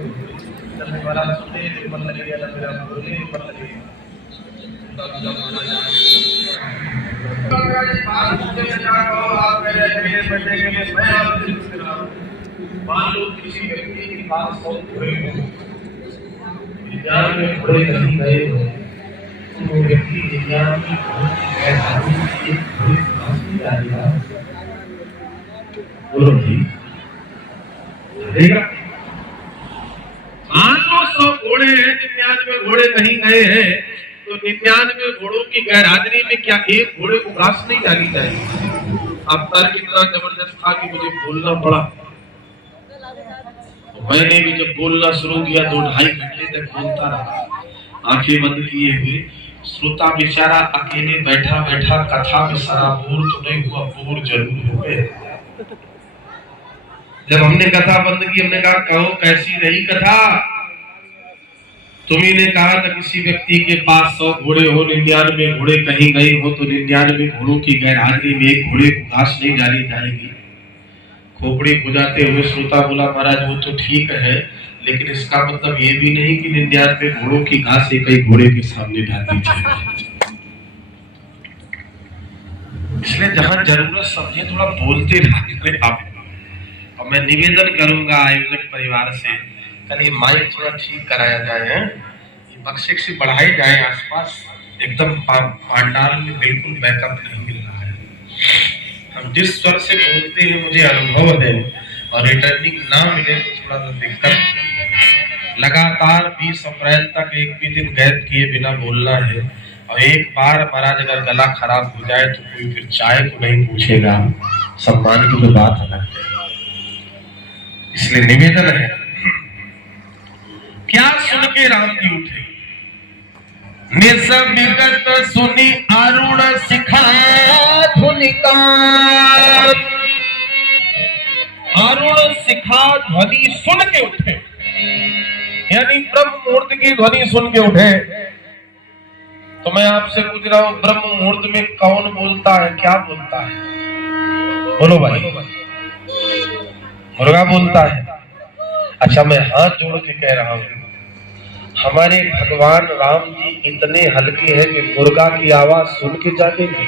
महाराज सुने मन लगे ना मेरा बोले मन लगे मान लो किसी व्यक्ति के पास 100 घोड़े हो, विज्ञान में घोड़े नहीं गए हो, तो वो व्यक्ति विज्ञान की बोलो जी मान लो 100 घोड़े हैं, 99 घोड़े कहीं गए हैं, तो 99 घोड़ों की गैरहाजिरी में क्या एक घोड़े को घास नहीं डाली जाएगी? अब तर्क इतना जबरदस्त था कि मुझे बोलना पड़ा। मैंने भी जब बोलना शुरू किया 2-2.5 घंटे तक बोलता रहा, आंखें बंद किए हुए। श्रोता बेचारा अकेले बैठा बैठा कथा में सराबोर तो नहीं हुआ, बोर जरूर हो गए। जब हमने कथा बंद की, हमने कहा कहो कैसी रही कथा? तुम्ही ने कहा था किसी व्यक्ति के पास 100 घोड़े हो, 99 घोड़े कहीं गए हो, तो 99 घोड़ों की गैरहाजिरी में एक घोड़े को घास नहीं डाली जाएगी। खोपड़ी बुझाते हुए श्रोता बोला महाराज वो तो ठीक है, लेकिन इसका मतलब ये भी नहीं कि 99 घोड़ों की घास एक ही घोड़े के सामने डाल दी जाए। इसलिए जहां जरूरत समझे थोड़ा बोलते रहिए आप। और मैं निवेदन करूंगा आयोजक परिवार से, कल ये माइक थोड़ा ठीक कराया जाए, ये बक्से से बढ़ाई जाए आसपास, एकदम पांडाल में बिल्कुल बैकअप नहीं मिल रहा है। हम जिस स्वर से बोलते हैं मुझे अनुभव है, और रिटर्निंग ना मिले तो थोड़ा सा दिक्कत। लगातार 20 अप्रैल तक एक भी दिन गैप किए बिना बोलना है, और एक बार महाराज अगर गला खराब हो जाए तो कोई फिर चाय को नहीं पूछेगा। सम्मान की तो बात अलग है। इसलिए निवेदन है, क्या सुन के राम जी उठे? निसविगत सुनी अरुण शिखा धुनिका, अरुण शिखा ध्वनि सुन के उठे, यानी ब्रह्म मुहूर्त की ध्वनि सुन के उठे। तो मैं आपसे पूछ रहा हूं, ब्रह्म मुहूर्त में कौन बोलता है, क्या बोलता है? बोलो भाई। मुर्गा बोलता है। अच्छा मैं हाथ जोड़ के कह रहा हूं, हमारे भगवान राम जी इतने हल्के हैं कि मुर्गा की आवाज सुन के जागेंगे।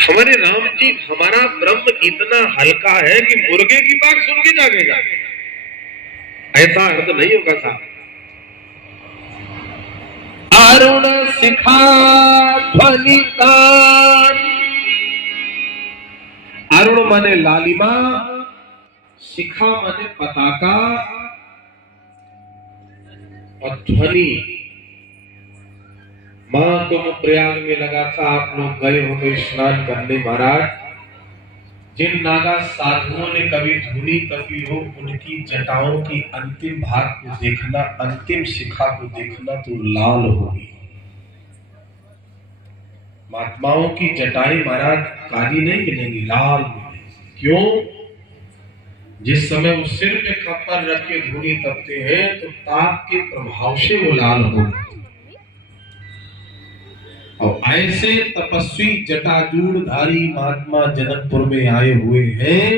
हमारे राम जी, हमारा ब्रह्म इतना हल्का है कि मुर्गे की बात सुन के जागेगा, ऐसा अर्थ नहीं होगा साहब। अरुण शिखा ध्वनि कान, अरुण माने लालिमा, शिखा माने पताका, और ध्वनि। मां तुम प्रयाग में लगा था, आप लोग गए होंगे स्नान करने महाराज। जिन नागा साधुओं ने कभी धुनी तपी हो, उनकी जटाओं की अंतिम भाग को देखना, अंतिम शिखा को देखना तो लाल होगी। महात्माओं की जटाएं महाराज काली नहीं मिलेंगी, लाल मिलेंगी। क्यों? जिस समय वो सिर पे कपड़ रख के धुनी तपते हैं तो ताप के प्रभाव से वो लाल होगी। और ऐसे तपस्वी जटाजूड़धारी महात्मा जनकपुर में आए हुए हैं,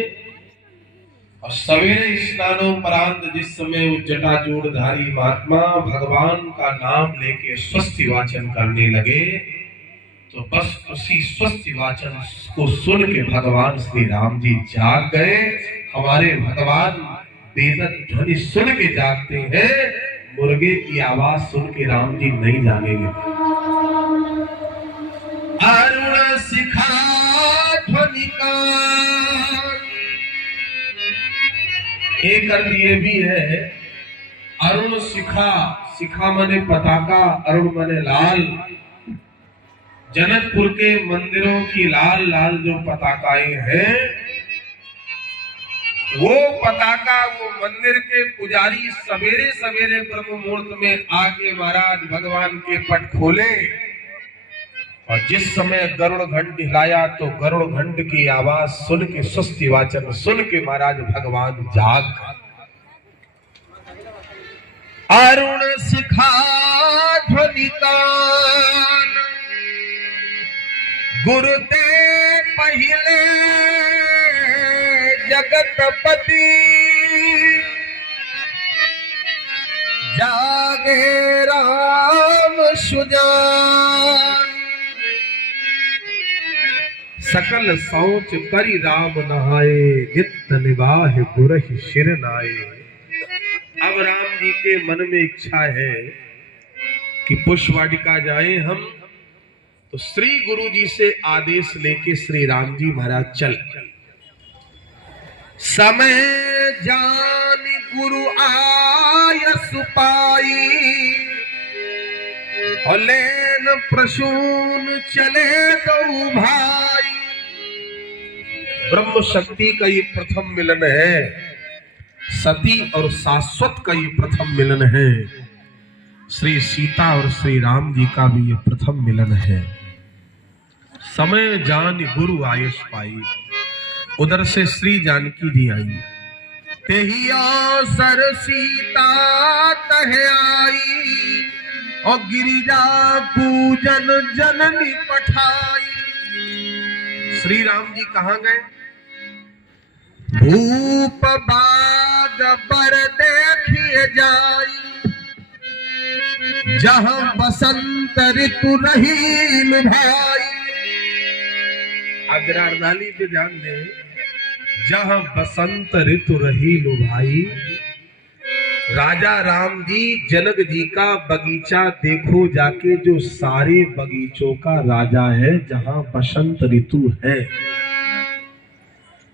और सवेरे स्नानोपरांत जिस समय वो जटाजूड़धारी महात्मा भगवान का नाम लेके स्वस्ति वाचन करने लगे, तो बस उसी स्वस्ति वाचन को सुन के भगवान श्री राम जी जाग गए। हमारे भगवान वेदन ध्वनि सुन के जागते हैं, मुर्गे की आवाज सुन के राम जी नहीं जागेंगे। अरुण शिखा ध्वनि कान, एक अर्थ ये भी है, अरुण शिखा, शिखा माने पताका, अरुण माने लाल। जनकपुर के मंदिरों की लाल लाल जो पताकाएं हैं, वो पताका वो मंदिर के पुजारी सवेरे सवेरे ब्रह्म मुहूर्त में आके महाराज भगवान के पट खोले, और जिस समय गरुड़ घंट हिलाया तो गरुड़ घंट की आवाज सुन के, स्वस्ति वाचन सुन के महाराज भगवान जाग। अरुण शिखा ध्वनि कान, गुरुते पहिले जगतपति जागे राम सुजान। सकल सोच करि राम नहाए नित निवाहि गुरहि शिर नाए। अब राम जी के मन में इच्छा है कि पुष्पवाटिका जाए हम, तो श्री गुरु जी से आदेश लेके श्री राम जी महाराज चल। समय जान गुरु आयस पाई और लेन प्रसून चले दो भाई। ब्रह्म शक्ति का ये प्रथम मिलन है, सती और शाश्वत का ये प्रथम मिलन है, श्री सीता और श्री राम जी का भी ये प्रथम मिलन है। समय जान गुरु आयुष पाई, उधर से श्री जानकी जी आई। तेही अवसर सीता तह आई और गिरिजा पूजन जननी पठाई। श्री राम जी कहाँ गए? भूप बाग पर देखिए जाई, जहां बसंत ऋतु रहील भाई। अगर अर्दाली पे ध्यान दे, जहां बसंत ऋतु रहील भाई। राजा राम जी जनक जी का बगीचा देखो जाके, जो सारे बगीचों का राजा है, जहां बसंत ऋतु है।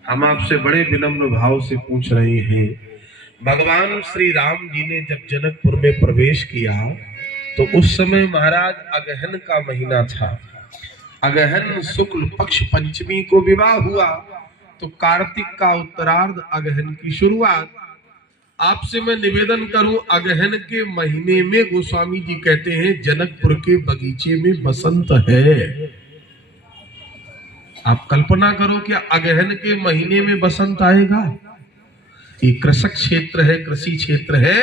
हम आपसे बड़े विनम्र भाव से पूछ रहे हैं, भगवान श्री राम जी ने जब जनकपुर में प्रवेश किया तो उस समय महाराज अगहन का महीना था। अगहन शुक्ल पक्ष पंचमी को विवाह हुआ, तो कार्तिक का उत्तरार्ध अगहन की शुरुआत। आपसे मैं निवेदन करूं, अगहन के महीने में गोस्वामी जी कहते हैं जनकपुर के बगीचे में बसंत है। आप कल्पना करो कि अगहन के महीने में बसंत आएगा। ये कृषक क्षेत्र है, कृषि क्षेत्र है।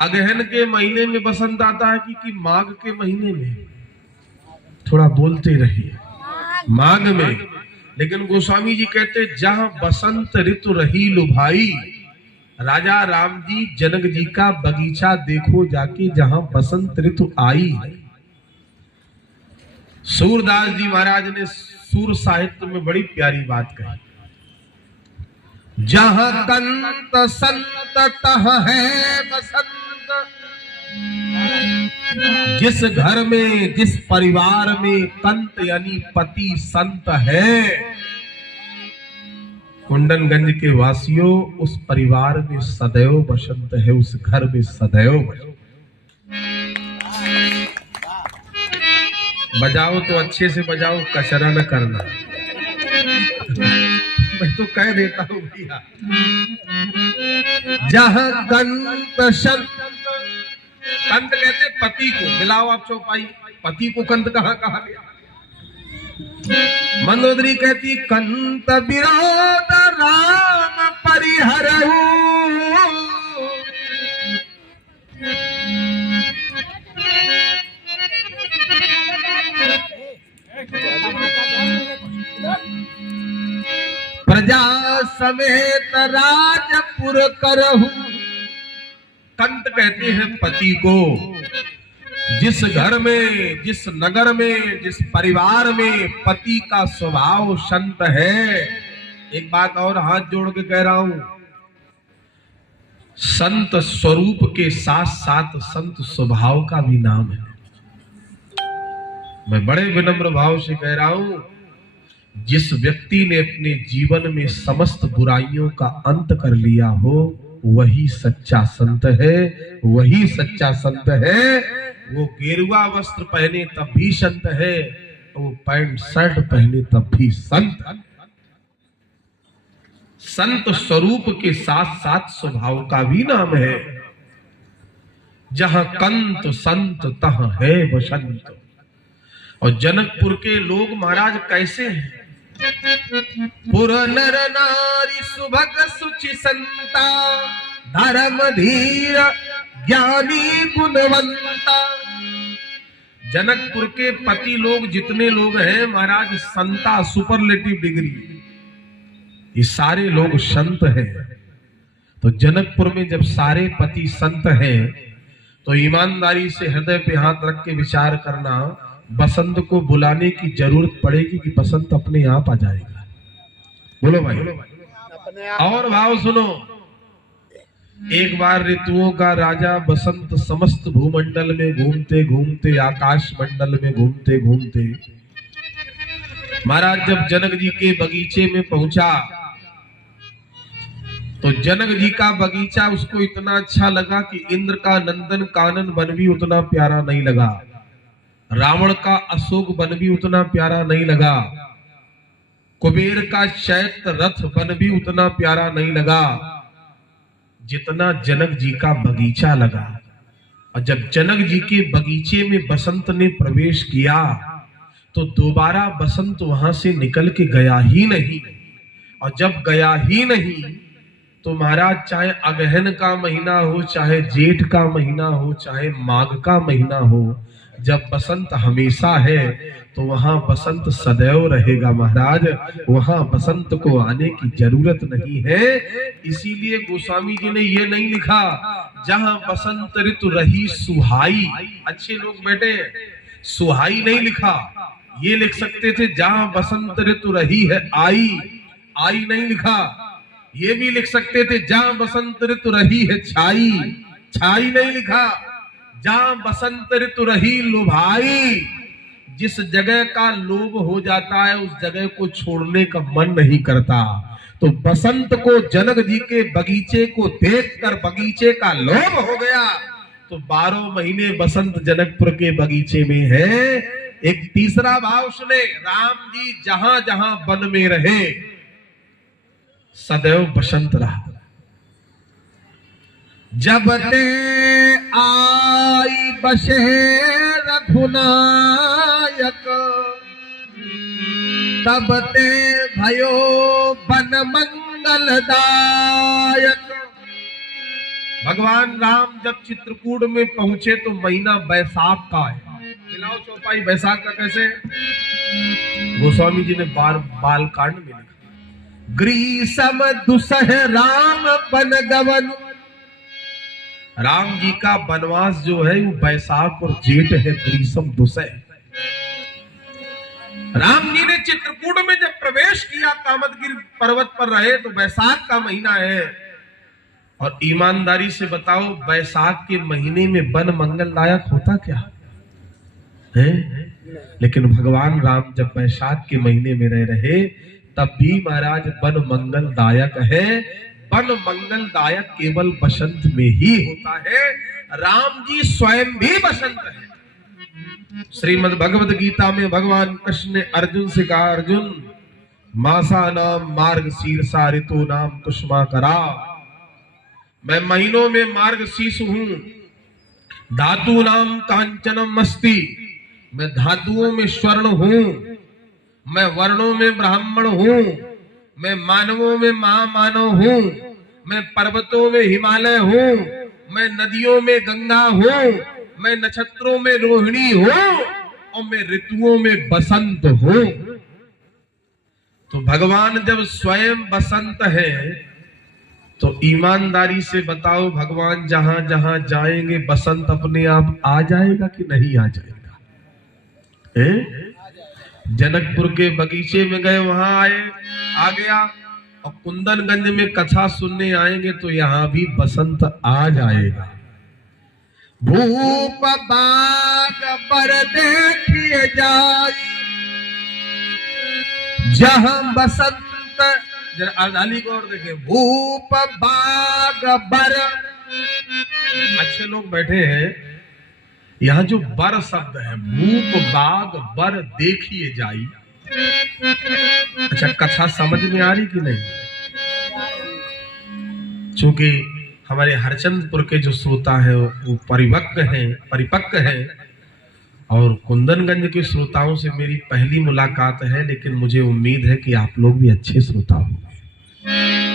अगहन के महीने में बसंत आता है कि माघ के महीने में? थोड़ा बोलते रहिए, माघ में। लेकिन गोस्वामी जी कहते जहां बसंत ऋतु रही लो भाई। राजा राम जी जनक जी का बगीचा देखो जाके, जहां बसंत ऋतु आई। सूरदास जी महाराज ने सूर साहित्य में बड़ी प्यारी बात कही, जहां कंत संत तह है बसंत। जिस घर में, जिस परिवार में कंत यानी पति संत है, कुंडनगंज के वासियों, उस परिवार में सदैव बसंत है, उस घर में सदैव बसंत। बजाओ तो अच्छे से बजाओ, कचरा न करना। मैं तो कह देता हूँ भैया, जहां कंत संत, कंत कहते पति को। मिलाओ आप चौपाई, पति को कंत कहाँ कहा गया? मंदोदरी कहती कंत विरोध राम परिहरहु। प्रजा समेत राजपुर करहु। कंत कहते हैं पति को। जिस घर में, जिस नगर में, जिस परिवार में पति का स्वभाव संत है, एक बात और हाथ जोड़ के कह रहा हूं, संत स्वरूप के साथ साथ संत स्वभाव का भी नाम है। मैं बड़े विनम्र भाव से कह रहा हूं, जिस व्यक्ति ने अपने जीवन में समस्त बुराइयों का अंत कर लिया हो, वही सच्चा संत है, वही सच्चा संत है। वो गेरुआ वस्त्र पहने तब भी संत है, वो पैंट शर्ट पहने तब भी संत। संत स्वरूप के साथ साथ स्वभाव का भी नाम है। जहां कंत संत तहां है बसंत। और जनकपुर के लोग महाराज कैसे हैं? पुर नर नारी सुभग सुचि संता, धर्म धीर ज्ञानी गुणवंता। जनकपुर के पति लोग जितने लोग हैं महाराज, संता सुपरलेटिव डिग्री। ये सारे लोग संत हैं। तो जनकपुर में जब सारे पति संत हैं तो ईमानदारी से हृदय पे हाथ रख के विचार करना, बसंत को बुलाने की जरूरत पड़ेगी कि बसंत अपने आप आ जाएगा? बोलो भाई। और भाव सुनो, एक बार ऋतुओं का राजा बसंत समस्त भूमंडल में घूमते घूमते, आकाश मंडल में घूमते घूमते, महाराज जब जनक जी के बगीचे में पहुंचा तो जनक जी का बगीचा उसको इतना अच्छा लगा कि इंद्र का नंदन कानन वन भी उतना प्यारा नहीं लगा, रावण का अशोक वन भी उतना प्यारा नहीं लगा, कुबेर का चैत्र रथ वन भी उतना प्यारा नहीं लगा जितना जनक जी का बगीचा लगा। और जब जनक जी के बगीचे में बसंत ने प्रवेश किया तो दोबारा बसंत वहां से निकल के गया ही नहीं। और जब गया ही नहीं तो महाराज चाहे अगहन का महीना हो, चाहे जेठ का महीना हो, चाहे माघ का महीना हो, जब बसंत हमेशा है तो वहां बसंत सदैव रहेगा महाराज। वहां बसंत को आने की जरूरत नहीं है। इसीलिए गोस्वामी जी ने ये नहीं लिखा जहां बसंत ऋतु रही सुहाई। अच्छे लोग बैठे, सुहाई नहीं लिखा, ये लिख सकते थे जहां बसंत ऋतु रही है आई। आई नहीं लिखा, ये भी लिख सकते थे जहां बसंत ऋतु रही है छाई। छाई नहीं लिखा, जहां बसंत ऋतु रही लुभाई। जिस जगह का लोभ हो जाता है उस जगह को छोड़ने का मन नहीं करता। तो बसंत को जनक जी के बगीचे को देखकर बगीचे का लोभ हो गया। तो 12 महीने बसंत जनकपुर के बगीचे में है। एक तीसरा भाव सुने, राम जी जहां जहां वन में रहे सदैव बसंत रहा। जब ते आई बसे रघुनायक, तब ते भयो बन मंगलदायक। भगवान राम जब चित्रकूट में पहुंचे तो महीना बैसाख का है। मिलाओ चौपाई बैसाख का कैसे? गोस्वामी जी ने बालकांड में लिखा, ग्रीसम दुसह राम बन गवन। राम जी का वनवास जो है वो बैसाख और जेठ है, ग्रीसम दुसह। राम जी ने चित्रकूट में जब प्रवेश किया, कामदगिरि पर्वत पर रहे तो बैसाख का महीना है। और ईमानदारी से बताओ बैसाख के महीने में वन मंगलदायक होता क्या है? लेकिन भगवान राम जब बैसाख के महीने में रहे तब भी महाराज वन मंगलदायक है। वन मंगलदायक केवल बसंत में ही होता है। राम जी स्वयं भी बसंत है। श्रीमद् भगवद गीता में भगवान कृष्ण ने अर्जुन से कहा, अर्जुन मासा नाम मार्ग शीर्षा ऋतु नाम कुष्मा करा। मैं महीनों में मार्ग शीर्ष हूं, धातु नाम कांचनम अस्ति। मैं धातुओं में स्वर्ण हूं, मैं वर्णों में ब्राह्मण हूं, मैं मानवों में महामानव हूं, मैं पर्वतों में हिमालय हूं, मैं नदियों में गंगा हूं, मैं नक्षत्रों में रोहिणी हूं और मैं ऋतुओं में बसंत हूं। तो भगवान जब स्वयं बसंत है तो ईमानदारी से बताओ भगवान जहां जहां जाएंगे बसंत अपने आप आ जाएगा कि नहीं आ जाएगा? जनकपुर के बगीचे में गए, वहां आ गया। और कुंदनगंज में कथा सुनने आएंगे तो यहाँ भी बसंत आ जाएगा। भूप बाग पर देखिए जाई, जहां बसंत, जरा अर्धाली को और देखे, भूप बाग बर। अच्छे लोग बैठे हैं, यहाँ जो बर शब्द है, भूप बाग बर देखिए जाई। अच्छा, कथा समझ में आ रही कि नहीं? चूंकि हमारे हरचंदपुर के जो श्रोता है वो परिपक्व हैं और कुंदनगंज के श्रोताओं से मेरी पहली मुलाकात है, लेकिन मुझे उम्मीद है कि आप लोग भी अच्छे श्रोता होंगे,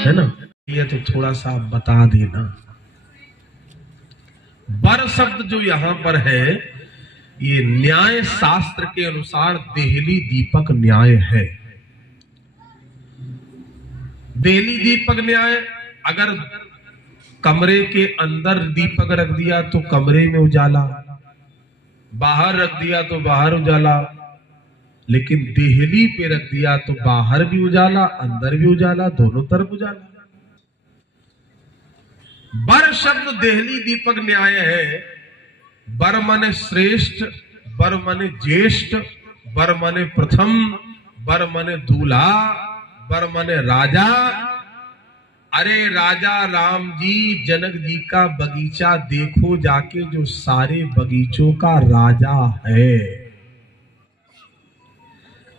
है ना? ये तो थोड़ा सा बता देना। बर शब्द जो यहाँ पर है ये न्याय शास्त्र के अनुसार देहली दीपक न्याय है। देहली दीपक न्याय, अगर कमरे के अंदर दीपक रख दिया तो कमरे में उजाला, बाहर रख दिया तो बाहर उजाला, लेकिन देहली पे रख दिया तो बाहर भी उजाला अंदर भी उजाला, दोनों तरफ उजाला। बर शब्द देहली दीपक न्याय है। बर माने श्रेष्ठ, बर माने ज्येष्ठ, बर माने प्रथम, बर माने दूल्हा, बर माने राजा। अरे राजा राम जी जनक जी का बगीचा देखो जाके, जो सारे बगीचों का राजा है।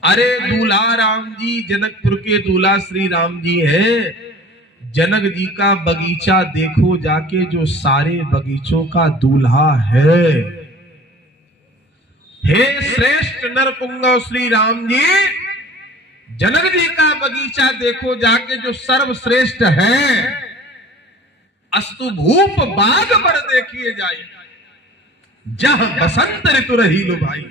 अरे दूल्हा राम जी, जनकपुर के दूल्हा श्री राम जी हैं। जनक जी का बगीचा देखो जाके, जो सारे बगीचों का दूल्हा है। हे श्रेष्ठ नरपुंगव श्री राम जी, जनक जी का बगीचा देखो जाके, जो सर्वश्रेष्ठ है। अस्तु भूप बाग पर देखिए जाए, जहां बसंत ऋतु रही लो भाई।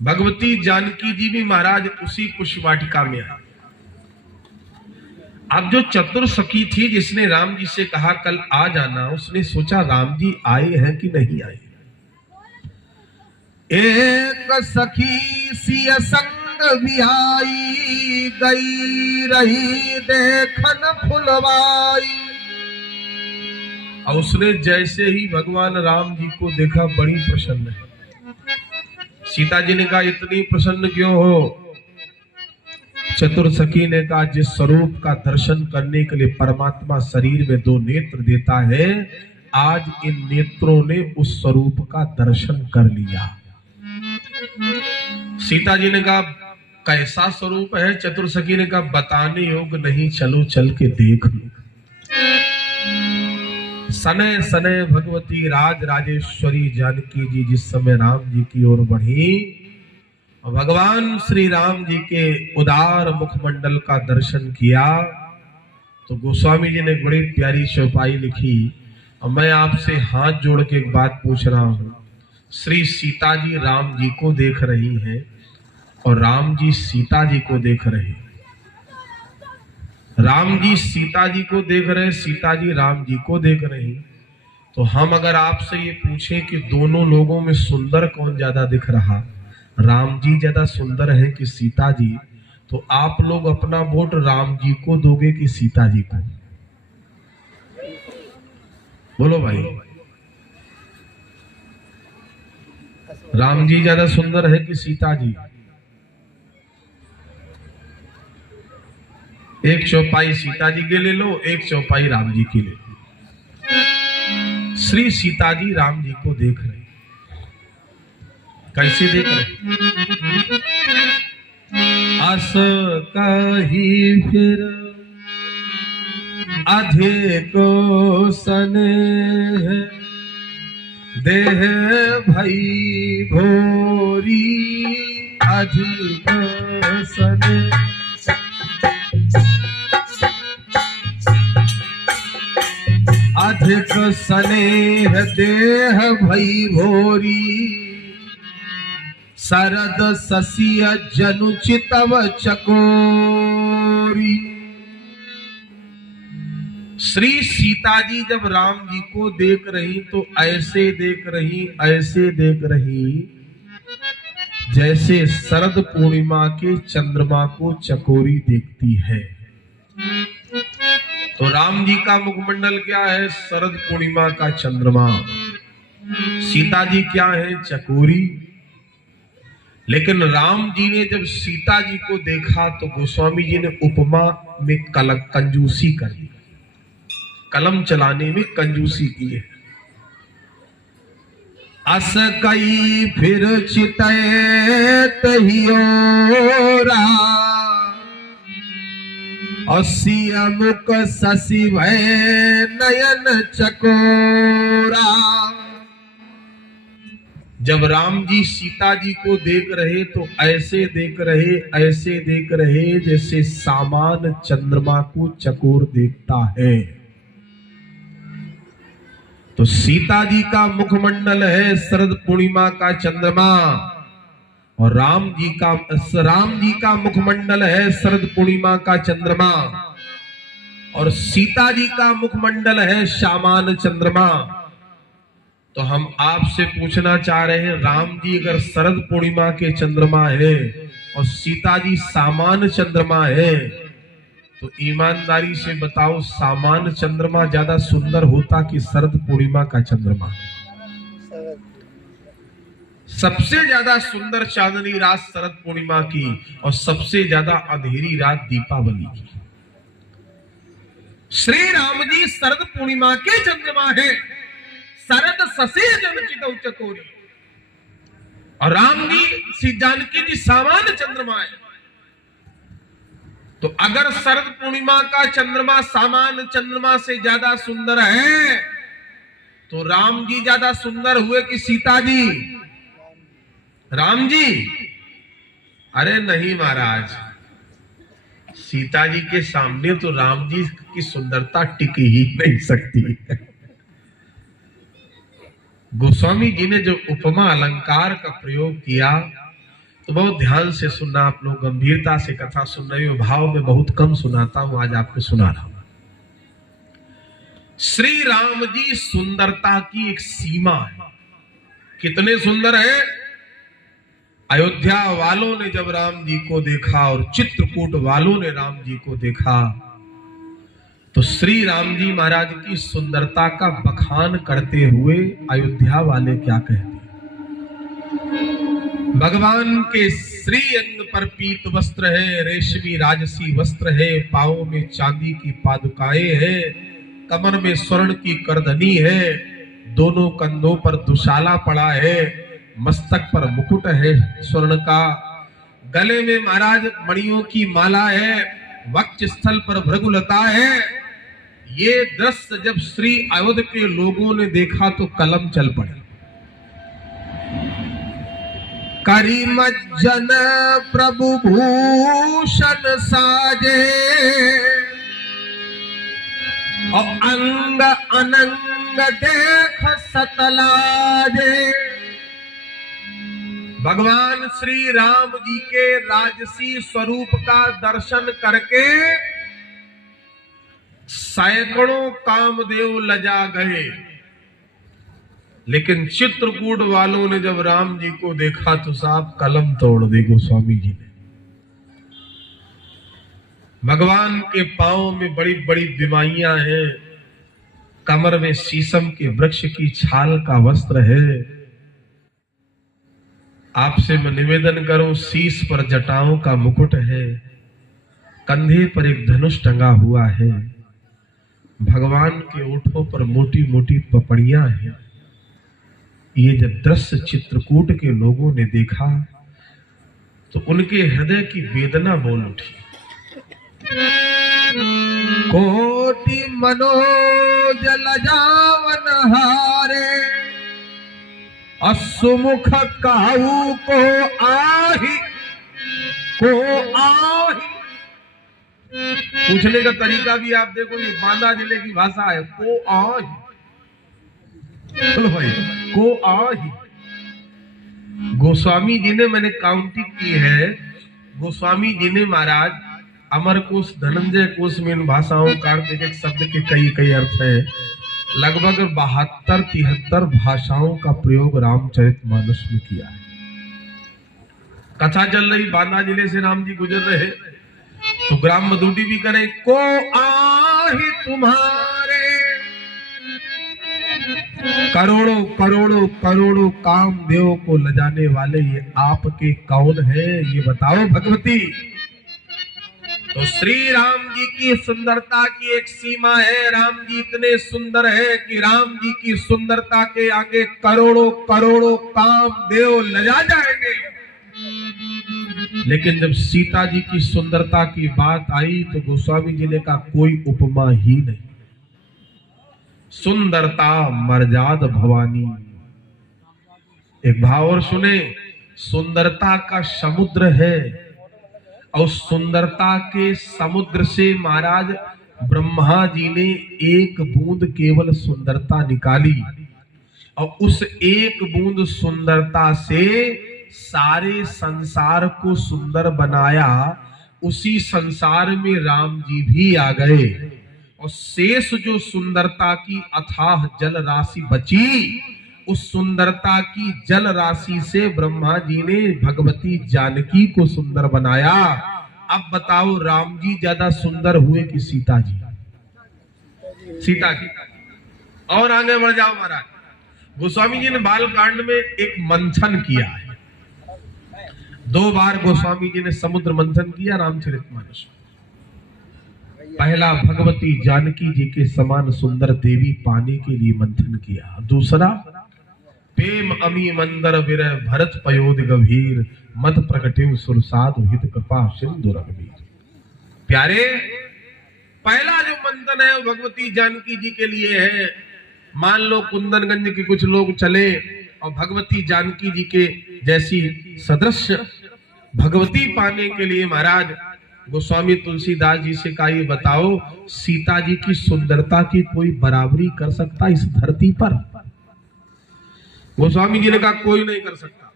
भगवती जानकी जी भी महाराज उसी पुष्पवाटिका में है। अब जो चतुर सखी थी, जिसने राम जी से कहा कल आ जाना, उसने सोचा राम जी आए हैं कि नहीं आए। एक सखी सिय संग बिहाई, गई रही देखन फुलवाई। और उसने जैसे ही भगवान राम जी को देखा, बड़ी प्रसन्न है। सीता जी ने कहा इतनी प्रसन्न क्यों हो? चतुर सखी ने कहा जिस स्वरूप का दर्शन करने के लिए परमात्मा शरीर में दो नेत्र देता है, आज इन नेत्रों ने उस स्वरूप का दर्शन कर लिया। सीता जी ने कहा कैसा स्वरूप है? चतुर सखी ने कहा बताने योग्य नहीं, चलो चल के देख लो। सने सने भगवती राज राजेश्वरी जानकी जी जिस समय राम जी की ओर बढ़ी, भगवान श्री राम जी के उदार मुखमंडल का दर्शन किया, तो गोस्वामी जी ने बड़ी प्यारी चौपाई लिखी। और मैं आपसे हाथ जोड़ के एक बात पूछ रहा हूं। श्री सीता जी राम जी को देख रही हैं और राम जी सीता जी को देख रहे। राम जी सीता जी को देख रहे, सीता जी राम जी को देख रही। तो हम अगर आपसे ये पूछें कि दोनों लोगों में सुंदर कौन ज्यादा दिख रहा, राम जी ज्यादा सुंदर है कि सीता जी, तो आप लोग अपना वोट राम जी को दोगे कि सीता जी को? बोलो भाई। राम जी ज्यादा सुंदर है कि सीता जी? एक चौपाई सीता जी के ले लो, एक चौपाई राम जी की ले लो। श्री सीता जी राम जी को देख रहे। कैसे देख रहे? अस कही फिर अधिक स्नेह, देह भई भोरी अधिक स्नेह। अधिक स्नेह देह भई भोरी, शरद शशिय जनुचितव चकोरी। श्री सीता जी जब राम जी को देख रही तो ऐसे देख रही, ऐसे देख रही जैसे शरद पूर्णिमा के चंद्रमा को चकोरी देखती है। तो राम जी का मुखमंडल क्या है? शरद पूर्णिमा का चंद्रमा। सीता जी क्या है? चकोरी। लेकिन राम जी ने जब सीता जी को देखा तो गोस्वामी जी ने उपमा में कंजूसी कर दी, कलम चलाने में कंजूसी की है। अस कई फिर चितय तहियोरा, असिया मुख शशि भय नयन चकोरा। जब राम जी सीता जी को देख रहे तो ऐसे देख रहे, ऐसे देख रहे जैसे सामान चंद्रमा को चकोर देखता है। तो सीता जी का मुखमंडल है शरद पूर्णिमा का चंद्रमा, और राम जी का मुखमंडल है शरद पूर्णिमा का चंद्रमा, और सीता जी का मुखमंडल है शामान चंद्रमा। तो हम आपसे पूछना चाह रहे हैं, राम जी अगर शरद पूर्णिमा के चंद्रमा है और सीता जी सामान चंद्रमा है, तो ईमानदारी से बताओ सामान चंद्रमा ज्यादा सुंदर होता कि शरद पूर्णिमा का चंद्रमा? सबसे ज्यादा सुंदर चांदनी रात शरद पूर्णिमा की और सबसे ज्यादा अंधेरी रात दीपावली की। श्री राम जी शरद पूर्णिमा के चंद्रमा है, शरद ससे जन चितौ चकोरी, और राम जी श्री जानकी जी सामान चंद्रमा है। तो अगर शरद पूर्णिमा का चंद्रमा सामान चंद्रमा से ज्यादा सुंदर है, तो राम जी ज्यादा सुंदर हुए कि सीता जी? राम जी? अरे नहीं महाराज, सीता जी के सामने तो राम जी की सुंदरता टिक ही नहीं सकती। गोस्वामी जी ने जो उपमा अलंकार का प्रयोग किया, तो बहुत ध्यान से सुनना आप लोग, गंभीरता से कथा सुन रहे हो। भाव में बहुत कम सुनाता हूं, आज आपको सुना रहा हूं। श्री राम जी सुंदरता की एक सीमा है। कितने सुंदर है? अयोध्या वालों ने जब राम जी को देखा और चित्रकूट वालों ने राम जी को देखा, तो श्री राम जी महाराज की सुंदरता का बखान करते हुए अयोध्या वाले क्या कहते? भगवान के श्री अंग पर पीत वस्त्र है, रेशमी राजसी वस्त्र है, पांवों में चांदी की पादुकाएं हैं, कमर में स्वर्ण की करधनी है, दोनों कंधों पर दुशाला पड़ा है, मस्तक पर मुकुट है स्वर्ण का, गले में महाराज मणियों की माला है, वक्ष स्थल पर भृगुलता है। ये दृश्य जब श्री अयोध्या के लोगों ने देखा तो कलम चल पड़े। करीमज्जन प्रभु भूषण साजे, और अंग अनंग देख सतलाजे। भगवान श्री राम जी के राजसी स्वरूप का दर्शन करके सैकड़ों कामदेव लजा गए, लेकिन चित्रकूट वालों ने जब राम जी को देखा तो साहब कलम तोड़ दी गोस्वामी जी ने। भगवान के पांव में बड़ी बड़ी बीमारियां हैं, कमर में शीशम के वृक्ष की छाल का वस्त्र है। आपसे मैं निवेदन करूं, शीश पर जटाओं का मुकुट है, कंधे पर एक धनुष टंगा हुआ है, भगवान के ओठों पर मोटी मोटी पपड़ियां हैं। ये जब दृश्य चित्रकूट के लोगों ने देखा तो उनके हृदय की वेदना बोल उठी। कोटि मनोज लजावन हारे, असुमुख काहू को आही पूछने का तरीका भी आप देखो, ये बांदा जिले की भाषा है, को आही। चलो भाई, को आही। गोस्वामी जी ने, मैंने काउंटिंग की है, गोस्वामी जी ने महाराज अमर कोश, धनंजय कोश में इन भाषाओं का एक शब्द के कई कई अर्थ है। लगभग 72-73 भाषाओं का प्रयोग रामचरितमानस में किया है। कथा चल रही, बांदा जिले से राम जी गुजर रहे, तो ग्राम मधुटी भी करें, को आही तुम्हारे, करोड़ों करोड़ों करोड़ों कामदेव को लजाने वाले ये आपके कौन है, ये बताओ भगवती। तो श्री राम जी की सुंदरता की एक सीमा है। राम जी इतने सुंदर है कि राम जी की सुंदरता के आगे करोड़ों करोड़ों कामदेव लजा जाएंगे। लेकिन जब सीता जी की सुंदरता की बात आई तो गोस्वामी जी ने कहा कोई उपमा ही नहीं। सुंदरता मर्याद भवानी। एक भाव और सुने, सुंदरता का समुद्र है और सुंदरता के समुद्र से महाराज ब्रह्मा जी ने एक बूंद केवल सुंदरता निकाली और उस एक बूंद सुंदरता से सारे संसार को सुंदर बनाया, उसी संसार में राम जी भी आ गए और शेष जो सुंदरता की अथाह जल राशि बची, उस सुंदरता की जल राशि से ब्रह्मा जी ने भगवती जानकी को सुंदर बनाया। अब बताओ, राम जी ज्यादा सुंदर हुए कि सीता जी? सीता जी। और आगे बढ़ जाओ महाराज, गोस्वामी जी ने बालकांड में एक मंथन किया है। 2 बार गोस्वामी जी ने समुद्र मंथन किया रामचरितमानस। पहला भगवती जानकी जी के समान सुंदर देवी पाने के लिए मंथन किया। दूसरा, प्रेम अमी मंदर विरह भरत पयोध गभीर मत प्रकटे सुरसाद हित कृपा सिंधु रघुवीर। प्यारे, पहला जो मंथन है वो भगवती जानकी जी के लिए है। मान लो कुंदनगंज के कुछ लोग चले और भगवती जानकी जी के जैसी सदृश भगवती पाने के लिए महाराज गोस्वामी तुलसीदास जी से कहा, ये बताओ सीता जी की सुंदरता की कोई बराबरी कर सकता इस धरती पर? गोस्वामी जी ने कहा कोई नहीं कर सकता।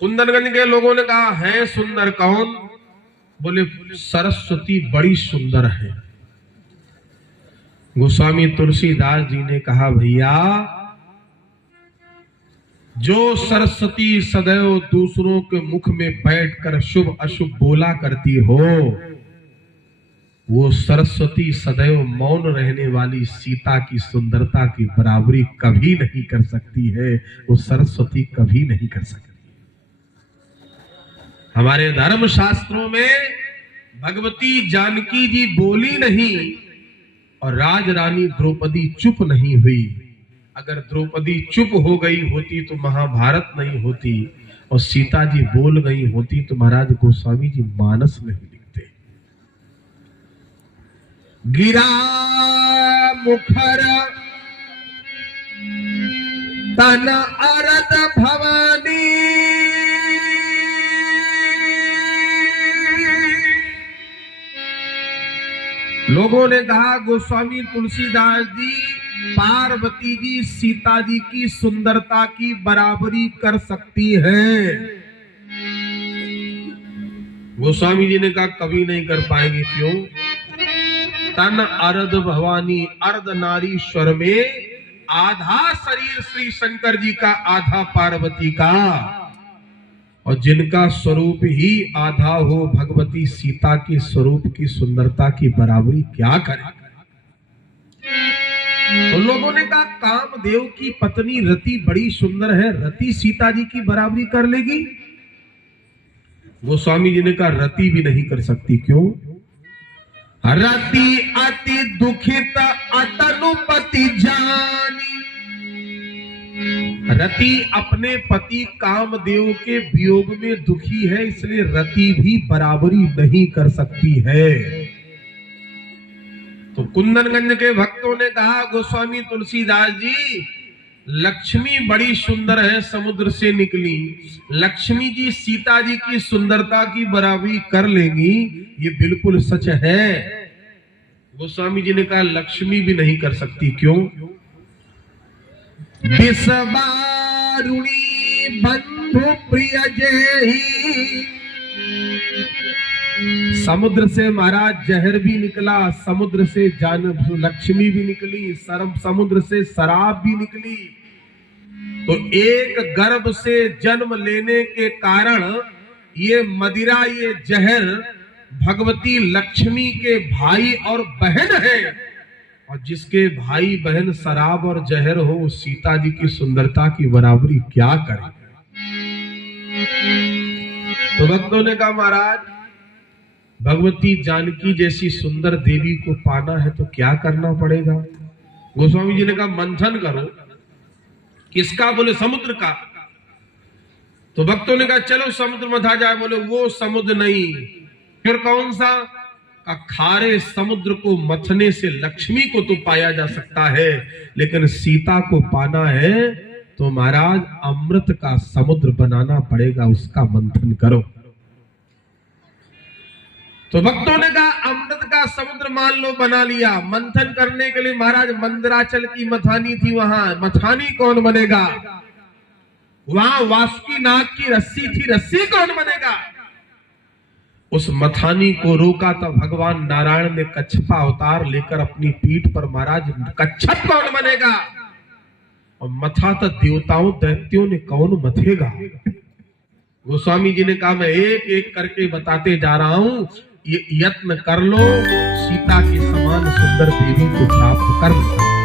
कुंदनगंज के लोगों ने कहा है सुंदर कौन? बोले सरस्वती बड़ी सुंदर है। गोस्वामी तुलसीदास जी ने कहा भैया, जो सरस्वती सदैव दूसरों के मुख में बैठकर शुभ अशुभ बोला करती हो, वो सरस्वती सदैव मौन रहने वाली सीता की सुंदरता की बराबरी कभी नहीं कर सकती है। वो सरस्वती कभी नहीं कर सकती। हमारे धर्म शास्त्रों में भगवती जानकी जी बोली नहीं और राज रानी द्रौपदी चुप नहीं हुई। अगर द्रौपदी चुप हो गई होती तो महाभारत नहीं होती, और सीता जी बोल गई होती तो महाराज गोस्वामी जी मानस नहीं लिखते। गिरा मुखर तन अरद भवानी, लोगों ने कहा गोस्वामी तुलसीदास जी, पार्वती जी सीता जी की सुंदरता की बराबरी कर सकती है। गोस्वामी जी ने कहा कभी नहीं कर पाएंगे। क्यों? तन अर्ध भवानी, अर्ध नारीश्वर में आधा शरीर श्री शंकर जी का, आधा पार्वती का, और जिनका स्वरूप ही आधा हो भगवती सीता के स्वरूप की सुंदरता की बराबरी क्या करे? तो लोगों ने कहा कामदेव की पत्नी रति बड़ी सुंदर है, रति सीता जी की बराबरी कर लेगी? गोस्वामी जी ने कहा रति भी नहीं कर सकती। क्यों? रति अति दुखित अतनुपति जानी, रति अपने पति कामदेव के वियोग में दुखी है, इसलिए रति भी बराबरी नहीं कर सकती है। तो कुंदनगंज के भक्तों ने कहा गोस्वामी तुलसीदास जी, लक्ष्मी बड़ी सुंदर है, समुद्र से निकली, लक्ष्मी जी सीता जी की सुंदरता की बराबरी कर लेंगी, ये बिल्कुल सच है। गोस्वामी जी ने कहा लक्ष्मी भी नहीं कर सकती। क्यों? विषवारुणी बंधु प्रिय जेहि, समुद्र से महाराज जहर भी निकला, समुद्र से लक्ष्मी भी निकली, समुद्र से शराब भी निकली। तो एक गर्भ से जन्म लेने के कारण ये मदिरा, ये जहर भगवती लक्ष्मी के भाई और बहन है, और जिसके भाई बहन शराब और जहर हो, सीता जी की सुंदरता की बराबरी क्या करे? तो भक्तों ने कहा महाराज भगवती जानकी जैसी सुंदर देवी को पाना है तो क्या करना पड़ेगा? गोस्वामी जी ने कहा मंथन करो। किसका? बोले समुद्र का। तो भक्तों ने कहा चलो समुद्र मथा जाए। बोले वो समुद्र नहीं, फिर कौन सा? खारे समुद्र को मथने से लक्ष्मी को तो पाया जा सकता है, लेकिन सीता को पाना है तो महाराज अमृत का समुद्र बनाना पड़ेगा, उसका मंथन करो। तो भक्तों ने कहा अमृत का समुद्र मान लो बना लिया। मंथन करने के लिए महाराज मंदराचल की मथानी थी, वहां मथानी कौन बनेगा? वहां वासुकी नाग की रस्सी थी, रस्सी कौन बनेगा? उस मथानी को रोका तब भगवान नारायण ने कच्छपा अवतार लेकर अपनी पीठ पर महाराज कच्छप कौन बनेगा? और मथा तो देवताओं दैत्यों ने कौन मथेगा? गोस्वामी जी ने कहा मैं एक एक करके बताते जा रहा हूं, ये यत्न कर लो, सीता के समान सुंदर देवी को प्राप्त कर लो।